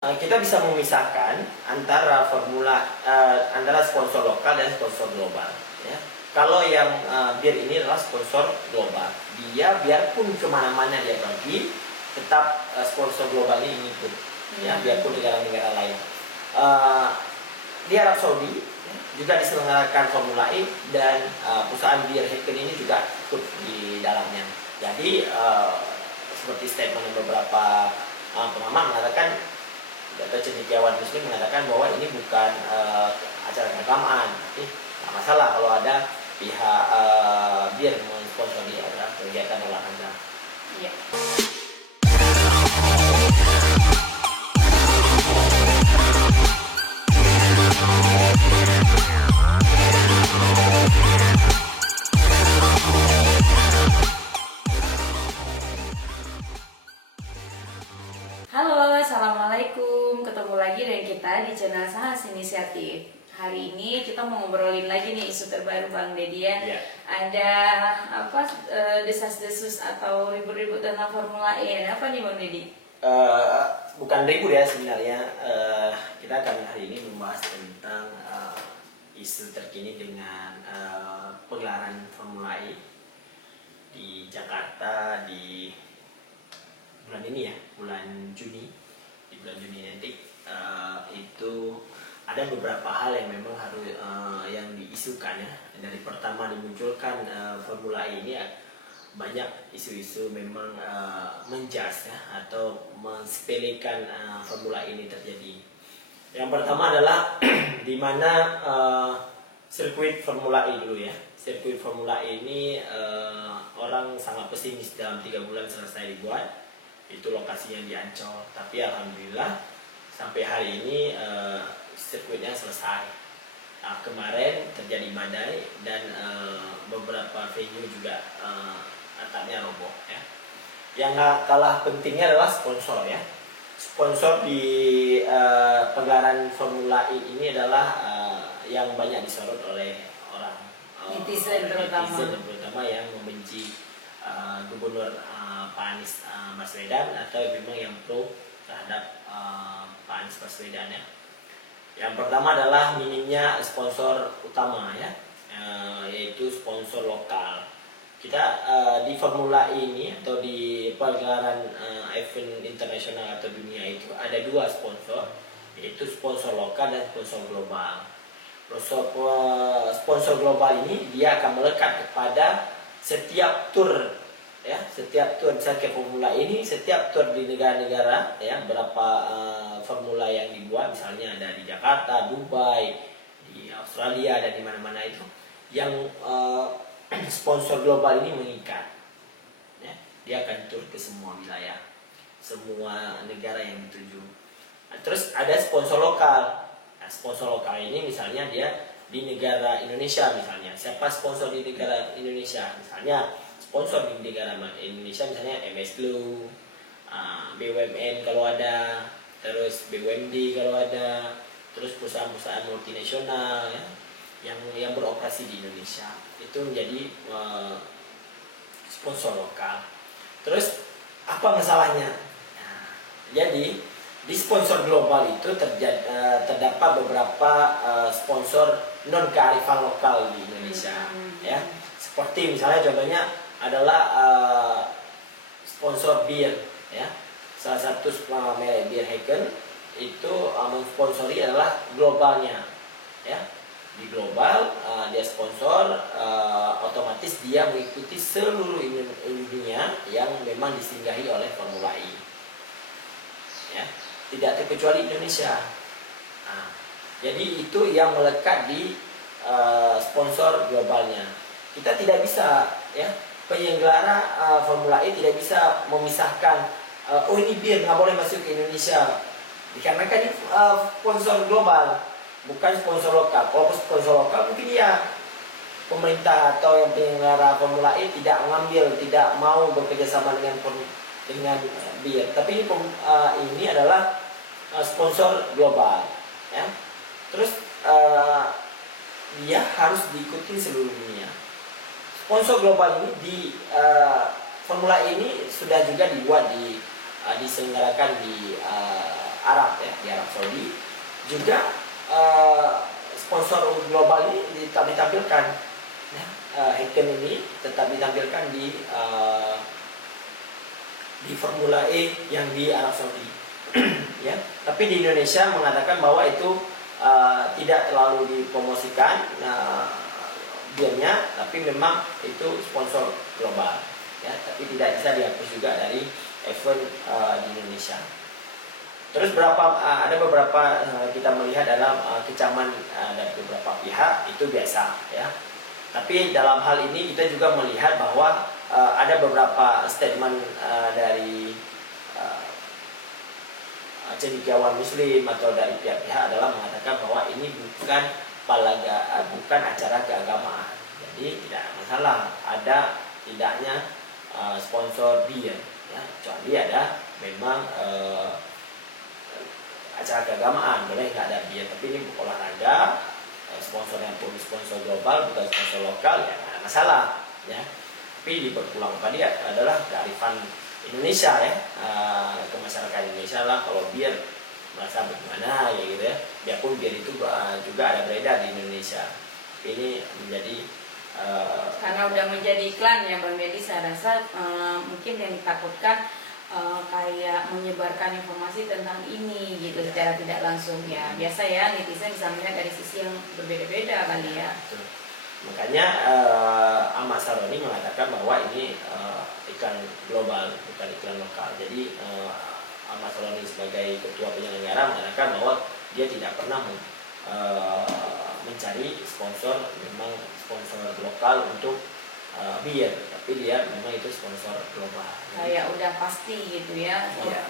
Kita bisa memisahkan antara antara sponsor lokal dan sponsor global. Ya. Kalau yang bir ini adalah sponsor global, dia biarpun kemana-mana dia pergi, tetap sponsor global ini ikut, ya, biarpun negara-negara lain. Di Arab Saudi juga diselenggarakan Formula E dan perusahaan bir Heineken ini juga ikut di dalamnya. Jadi seperti statement beberapa pengamat mengatakan, atau cendekiawan muslim mengatakan bahwa ini bukan acara keagamaan, tapi tidak masalah kalau ada pihak bir mensponsori kegiatan olahraga. Iya. Halo, assalamualaikum. Ketemu lagi dengan kita di channel Sahas Inisiatif. Hari ini kita mau ngobrolin lagi nih isu terbaru Bang Dedi ya. Yeah. Ada apa desas-desus atau ribut-ribut tentang Formula E. Ada apa nih Bang Dedi? Bukan ribut ya sebenarnya. Kita akan hari ini membahas tentang isu terkini dengan pegelaran Formula E di Jakarta di bulan ini ya, bulan Juni. Di bulan Juni nanti itu ada beberapa hal yang memang harus yang diisukan ya. Dari pertama dimunculkan Formula E ini ya, banyak isu-isu memang menjas ya, atau mensepelekan Formula E ini terjadi. Yang pertama adalah di mana sirkuit Formula E dulu ya. Sirkuit Formula E ini orang sangat pesimis dalam 3 bulan selesai dibuat. Itu lokasinya di Ancol, tapi alhamdulillah sampai hari ini sirkuitnya selesai. Nah, kemarin terjadi badai dan beberapa venue juga atapnya roboh ya. Yang gak kalah pentingnya adalah sponsor ya. Sponsor di pegelaran Formula E ini adalah yang banyak disorot oleh orang Netizen terutama yang membenci Gubernur Pak Anies Baswedan, atau memang yang pro terhadap Pak Anies Baswedan ya. Yang pertama adalah minimnya sponsor utama ya, yaitu sponsor lokal. Kita di Formula E ini atau di pagelaran event internasional atau dunia itu ada 2 sponsor, yaitu sponsor lokal dan sponsor global. Sponsor global ini dia akan melekat kepada setiap tour ya, setiap tour sirkuit Formula ini, setiap tour di negara-negara ya, berapa formula yang dibuat, misalnya ada di Jakarta, Dubai, di Australia dan di mana-mana itu, yang sponsor global ini mengikat ya, dia akan tur ke semua wilayah, semua negara yang dituju. Nah, terus ada sponsor lokal. Nah, sponsor lokal ini misalnya dia di negara Indonesia, misalnya siapa sponsor di negara Indonesia, misalnya sponsor di negara Indonesia misalnya MS Glue, BUMN kalau ada, terus BUMD kalau ada, terus perusahaan-perusahaan multinasional ya, yang beroperasi di Indonesia itu menjadi sponsor lokal. Terus apa masalahnya? Nah, jadi di sponsor global itu terdapat beberapa sponsor non kearifan lokal di Indonesia ya. Seperti misalnya contohnya adalah sponsor bir ya. Salah satu merek bir Heineken itu mensponsori adalah globalnya ya. Di global dia sponsor, otomatis dia mengikuti seluruh dunia yang memang disinggahi oleh Formula E ya, tidak terkecuali Indonesia. Nah, jadi itu yang melekat di sponsor globalnya. Kita tidak bisa ya, penyelenggara Formula E tidak bisa memisahkan oh ini bir nggak boleh masuk ke Indonesia, dikarenakan ini sponsor global, bukan sponsor lokal. Kalau sponsor lokal mungkin ya pemerintah atau yang penyelenggara Formula E tidak mengambil, tidak mau bekerja sama dengan bir. Tapi ini adalah sponsor global ya. Terus dia harus diikuti seluruh dunia. Sponsor global ini di Formula E ini sudah juga dibuat diselenggarakan di Arab ya, di Arab Saudi juga sponsor global ini tetap ditampilkan ya. Hacken ini tetap ditampilkan di Formula E yang di Arab Saudi ya. Tapi di Indonesia mengatakan bahwa itu tidak terlalu dipromosikan biarnya, tapi memang itu sponsor global ya, tapi tidak bisa dihapus juga dari event di Indonesia. Terus ada beberapa kita melihat dalam kecaman dari beberapa pihak, itu biasa ya. Tapi dalam hal ini kita juga melihat bahwa ada beberapa statement dari cendekiawan Muslim atau dari pihak-pihak adalah mengatakan bahwa ini bukan acara keagamaan. Jadi tidak masalah ada tidaknya sponsor bir ya, kecuali ada memang acara keagamaan boleh nggak ada bir, tapi ini olahraga, sponsornya pun sponsor global bukan sponsor lokal ya nggak ada masalah ya. Tapi diperpulang tadi adalah kearifan Indonesia ya, ke masyarakat Indonesia lah. Kalau bir merasa bagaimana ya gitu ya, biarpun bir itu juga ada beredar di Indonesia. Ini menjadi karena udah menjadi iklan ya Bang Deddy, saya rasa mungkin yang ditakutkan kayak menyebarkan informasi tentang ini gitu secara tidak langsung ya. Biasa ya netizen bisa melihat dari sisi yang berbeda-beda kali ya. Betul. Makanya Ahmad Saroni mengatakan bahwa ini iklan global bukan iklan lokal. Jadi Ahmad Saroni sebagai ketua penyelenggara mengatakan bahwa dia tidak pernah mencari sponsor, memang sponsor lokal untuk bir, tapi dia memang itu sponsor global. Kayak udah pasti gitu ya, iya.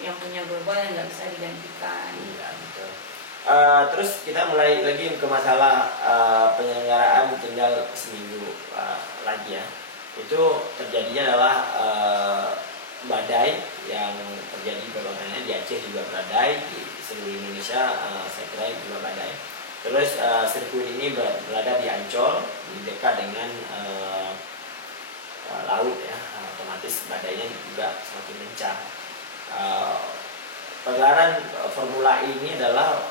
yang punya global yang nggak bisa digantikan. Iya betul. Terus kita mulai lagi ke masalah penyelenggaraan tinggal seminggu lagi ya. Itu terjadinya adalah badai yang terjadi beberapa di Aceh juga badai, di seluruh Indonesia saya kira juga badai. Terus sirkuit ini berada di Ancol, di dekat dengan laut ya, otomatis badainya juga semakin kencang. Pagelaran Formula E ini adalah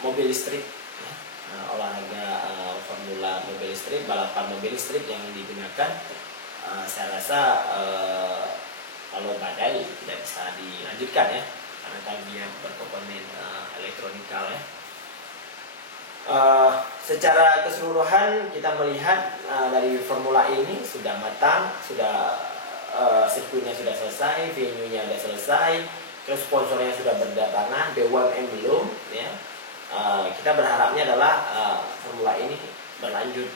mobil listrik ya. Olahraga Formula mobil listrik, balapan mobil listrik yang digunakan. Saya rasa kalau badai tidak bisa dilanjutkan ya, karena kan dia berkomponen elektronikal ya. Secara keseluruhan kita melihat dari Formula E ini sudah matang, sudah sirkuitnya sudah selesai, venue-nya sudah selesai, terus sponsornya sudah berdatangan, BUMN belum ya. Kita berharapnya adalah Formula E ini berlanjut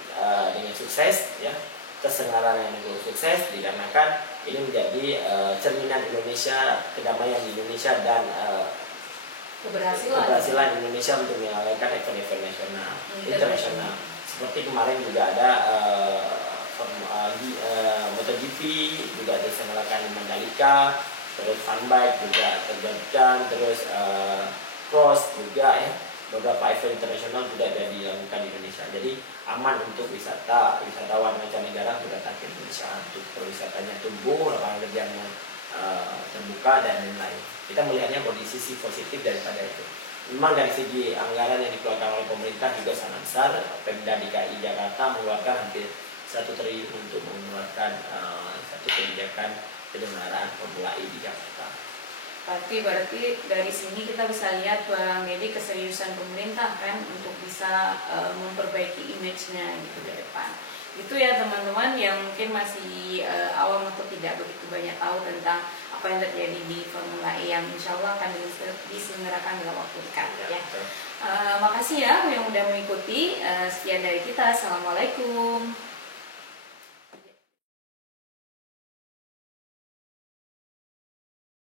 dengan sukses ya, kesengaran yang sukses, dikarenakan ini menjadi cerminan Indonesia, kedamaian di Indonesia dan keberhasilan Indonesia untuk menyelesaikan event-event nasional, internasional. Seperti kemarin juga ada MotoGP juga diselenggarakan di Mandalika, terus Funbike juga terjadikan, terus cross juga ya. Beberapa event internasional juga ada dilakukan di Indonesia. Jadi aman untuk wisatawan mancanegara juga datang ke Indonesia, untuk perwisatanya tumbuh, lapangan kerjanya terbuka dan lain-lain. Kita melihatnya kondisi positif daripada itu. Memang dari segi anggaran yang dikeluarkan oleh pemerintah juga sangat besar. Pemda DKI Jakarta mengeluarkan hampir 1 triliun untuk mengeluarkan satu kebijakan penyelenggaraan Formula E di Jakarta. Berarti dari sini kita bisa lihat Bang Deddy keseriusan pemerintah kan untuk bisa memperbaiki image-nya gitu ke depan. Itu ya teman-teman yang mungkin masih awam atau tidak begitu banyak tahu tentang apa yang terjadi di Formula E yang insya Allah akan diselenggarakan dalam waktu dekat ya. Makasih ya yang udah mengikuti. Sekian dari kita. Assalamualaikum.